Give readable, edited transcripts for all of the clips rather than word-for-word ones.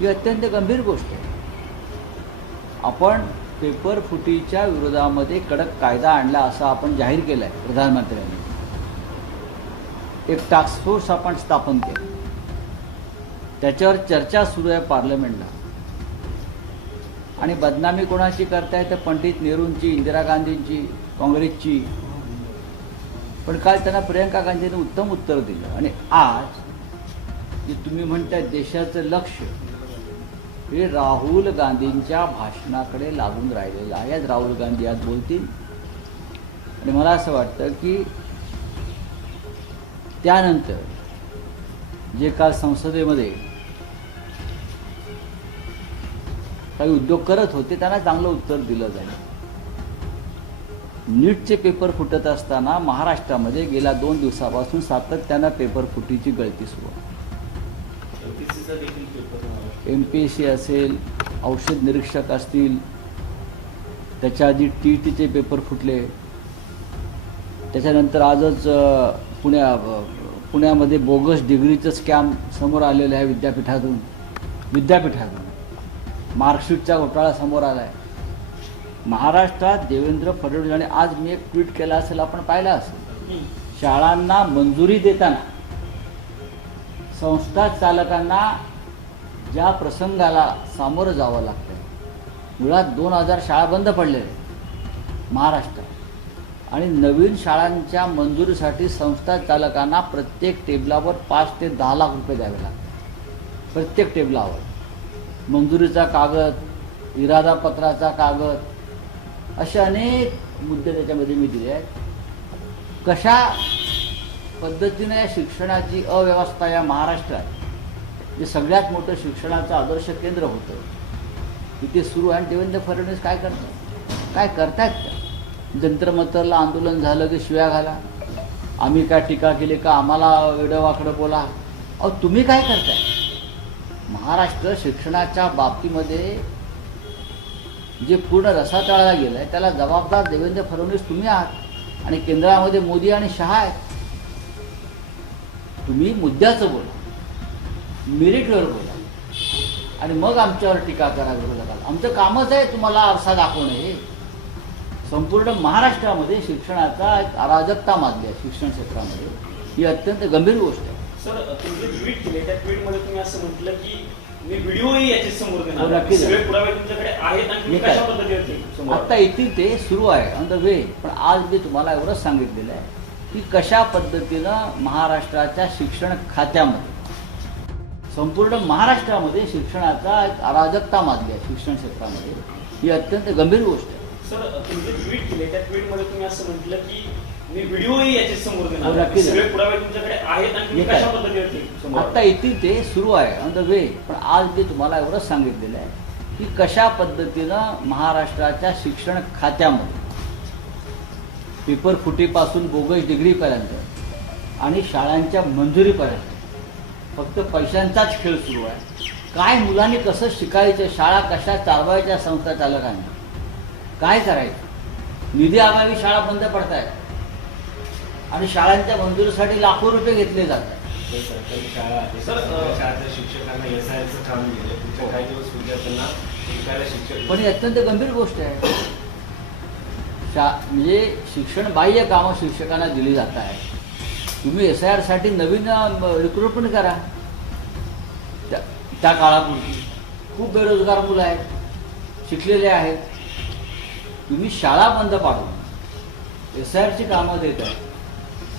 ही अत्यंत गंभीर गोष्ट आहे. आपण पेपर फुटीच्या विरोधामध्ये कडक कायदा आणला असं आपण जाहीर केलं आहे प्रधानमंत्र्यांनी. एक टास्क फोर्स आपण स्थापन केलं, त्याच्यावर चर्चा सुरू आहे पार्लमेंटला. आणि बदनामी कोणाची करताय तर पंडित नेहरूंची, इंदिरा गांधींची, काँग्रेसची. पण काल त्यांना प्रियंका गांधींनी उत्तम उत्तर दिलं. आणि आज जे तुम्ही म्हणताय देशाचं लक्ष हे राहुल गांधींच्या भाषणाकडे लागून राहिलेलं आहे. आज राहुल गांधी आज बोलतील आणि मला असं वाटतं की त्यानंतर जे काल संसदेमध्ये काही उद्योग करत होते त्यांना चांगलं उत्तर दिलं जाईल. नीटचे पेपर फुटत असताना महाराष्ट्रामध्ये गेल्या 2 दिवसापासून सातत्यानं पेपर फुटीची गळती सुरू आहे. MPSC असेल, औषध निरीक्षक असतील, त्याच्या आधी TETचे पेपर फुटले. त्याच्यानंतर आजच पुण्यामध्ये बोगस डिग्रीचं स्कॅम समोर आलेलं आहे. विद्यापीठातून मार्कशीटचा घोटाळा समोर आला आहे. महाराष्ट्रात देवेंद्र फडणवीस, आणि आज मी एक ट्विट केला असेल, आपण पाहिलं असेल, शाळांना मंजुरी देताना संस्था चालकांना ज्या प्रसंगाला सामोरं जावं लागतं. मुळात 2000 शाळा बंद पडलेल्या महाराष्ट्रात आणि नवीन शाळांच्या मंजुरीसाठी संस्था चालकांना प्रत्येक टेबलावर 5 ते 10 लाख रुपये द्यावे लागतात. प्रत्येक टेबलावर मंजुरीचा कागद, इरादापत्राचा कागद, असे अनेक मुद्दे त्याच्यामध्ये मी दिले आहेत. कशा पद्धतीने या शिक्षणाची अव्यवस्था या महाराष्ट्रात, जे सगळ्यात मोठं शिक्षणाचं आदर्श केंद्र होतं, तिथे सुरू आहे. देवेंद्र फडणवीस काय करतायत का? जंत्रमंतरला आंदोलन झालं की शिव्या घाला, आम्ही काय टीका केली का, आम्हाला वेडंवाकडं बोला. अहो तुम्ही काय करताय? महाराष्ट्र शिक्षणाच्या बाबतीमध्ये जे पूर्ण रसातळाला गेलं आहे त्याला जबाबदार देवेंद्र फडणवीस तुम्ही आहात आणि केंद्रामध्ये मोदी आणि शहा आहेत. तुम्ही मुद्द्याचं बोला, मेरिटवर बोला आणि मग आमच्यावर टीका करा विरोधकाला. आमचं कामच आहे तुम्हाला आरसा दाखवणे. संपूर्ण महाराष्ट्रामध्ये शिक्षणाचा एक अराजकता माजली आहे शिक्षण क्षेत्रामध्ये. ही अत्यंत गंभीर गोष्ट आहे. सर, तुम्ही ट्विट केले, त्या ट्विटमध्ये तुम्ही असं म्हटलं की मी व्हिडिओही याचे समोर हो, देणार, नक्कीच. सगळे पुरावे तुमच्याकडे आहेत आणि तुम्ही कशा पद्धतीने आता येतील ते सुरू आहे ऑन द वे. पण आज मी तुम्हाला एवढंच सांगितलेलं आहे की कशा पद्धतीनं महाराष्ट्राच्या शिक्षण खात्यामध्ये, संपूर्ण महाराष्ट्रामध्ये शिक्षणाचा एक अराजकता माजली आहे शिक्षण क्षेत्रामध्ये. ही अत्यंत गंभीर गोष्ट आहे. सर, तुम्ही ट्विट केले, त्या ट्विटमध्ये तुम्ही असं म्हटलं की मी व्हिडिओही याचे समोर हो, देणार, नक्कीच. सगळे पुरावे तुमच्याकडे आहेत आणि तुम्ही कशा पद्धतीने आता येतील ते सुरू आहे ऑन द वे. पण आज मी तुम्हाला एवढंच सांगितलेलं आहे की कशा पद्धतीनं महाराष्ट्राच्या शिक्षण खात्यामध्ये पेपर फुटीपासून बोगस डिग्रीपर्यंत आणि शाळांच्या मंजुरीपर्यंत फक्त पैशांचाच खेळ सुरू आहे. काय मुलांनी कसं शिकायचं, शाळा कशा चालवायच्या संस्था चालकांनी, काय करायचं, निधी अभावी शाळा बंद पडत आहेत आणि शाळांच्या मंजुरीसाठी लाखो रुपये घेतले जातात. सरकारी शाळा आहे, शाळेच्या शिक्षकांना SIRचं काम दिलं. पुढच्या काही दिवस विद्यार्थ्यांना शिकायला शिक्षक. पण ही अत्यंत गंभीर गोष्ट आहे. म्हणजे शिक्षण बाह्य कामं शिक्षकांना दिली जात आहे. तुम्ही SIRसाठी नवीन रिक्रुटमेंट करा. त्या काळापूर्वी खूप बेरोजगार मुलं आहेत, शिकलेले आहेत. तुम्ही शाळा बंद पाडून SIRची कामं देत आहे.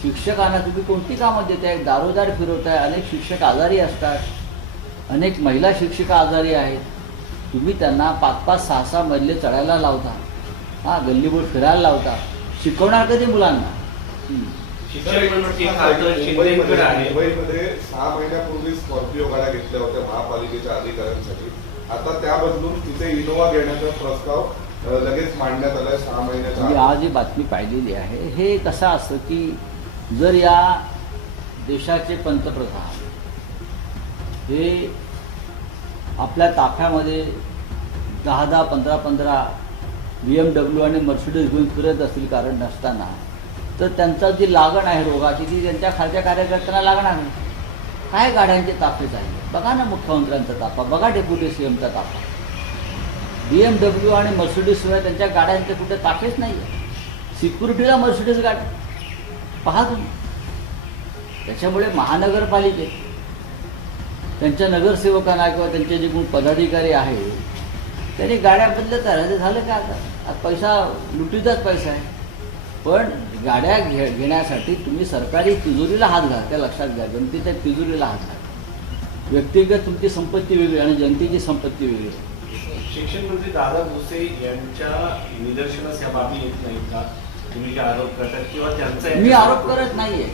शिक्षकांना तुम्ही कोणती कामं देत आहे? दारोदार फिरवताय. अनेक शिक्षक आजारी असतात, अनेक महिला शिक्षिका आजारी आहेत. तुम्ही त्यांना 5-5, 6-6 मजले चढायला लावता, गल्लीबोळ फिरायला लावता. शिकवणार कधी मुलांना? मुंबईमध्ये 6 महिन्यापूर्वी स्कॉर्पिओ गाड्या घेतल्या होत्या महापालिकेच्या अधिकाऱ्यांसाठी. आता त्या बदलून तिथे इनोवा घेण्याचा प्रस्ताव लगेच मांडण्यात आलाय 6 महिन्याच्या. मी आज ही बातमी पाहिलेली आहे. हे कसं असतं की जर या देशाचे पंतप्रधान हे आपल्या ताफ्यामध्ये 10-10, 15-15 BMW आणि मर्सिडीज घेऊन फिरत असतील कारण नसताना, तर त्यांचा जी लागण आहे रोगाची ती त्यांच्या खालच्या कार्यकर्त्यांना लागणार नाही. काय गाड्यांचे ताफे चालले, बघा ना मुख्यमंत्र्यांचा ताफा, बघा डेप्युटी सीएमचा ताफा. BMW आणि मर्सिडीज शिवाय त्यांच्या गाड्यांचे कुठे ताफेच नाही आहे. सिक्युरिटीला मर्सिडीज गाडी पहा तुम्ही. त्याच्यामुळे महानगरपालिकेत त्यांच्या नगरसेवकांना किंवा त्यांचे जे कोण पदाधिकारी आहेत त्यांनी गाड्या बदलत राहिले. झालं का आता पैसा लुटीचाच पैसा आहे. पण गाड्या घेण्यासाठी तुम्ही सरकारी तिजोरीला हात घाला, त्या लक्षात घ्या. जनतेच्या तिजोरीला हात घाला. व्यक्तिगत तुमची संपत्ती वेगळी आणि जनतेची संपत्ती वेगळी. शिक्षण मंत्री दादा भुसे यांच्या निदर्शनास या बाबी येत नाहीत का? तुम्ही जे आरोप करतात किंवा त्यांचा मी आरोप करत नाहीये.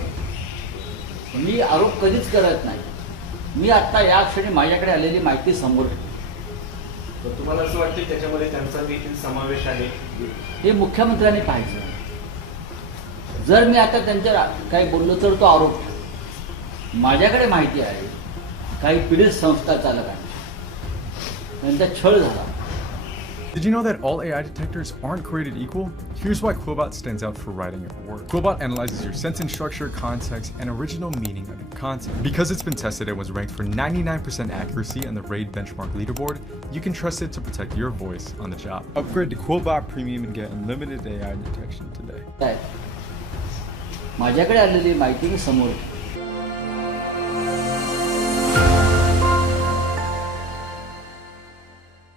मी आरोप कधीच करत नाही. मी आत्ता या क्षणी माझ्याकडे आलेली माहिती समोर ठेवली. तर तुम्हाला असं वाटतं त्याच्यामध्ये त्यांचा देखील समावेश आहे? हे मुख्यमंत्र्यांनी पाहायचं. जर मी आता त्यांच्या काही बोललो तर तो आरोप. माझ्याकडे माहिती आहे काही पीडित संस्था चालकांनी त्यांचा छळ झाला. Did you know that all AI detectors aren't created equal? Here's why Quillbot stands out for writing a word. Quillbot analyzes your sentence structure, context, and original meaning of your content. Because it's been tested and was ranked for 99% accuracy on the RAID benchmark leaderboard, you can trust it to protect your voice on the job. Upgrade to Quillbot Premium and get unlimited AI detection today. माझ्याकडे आलेली माहिती मी समोर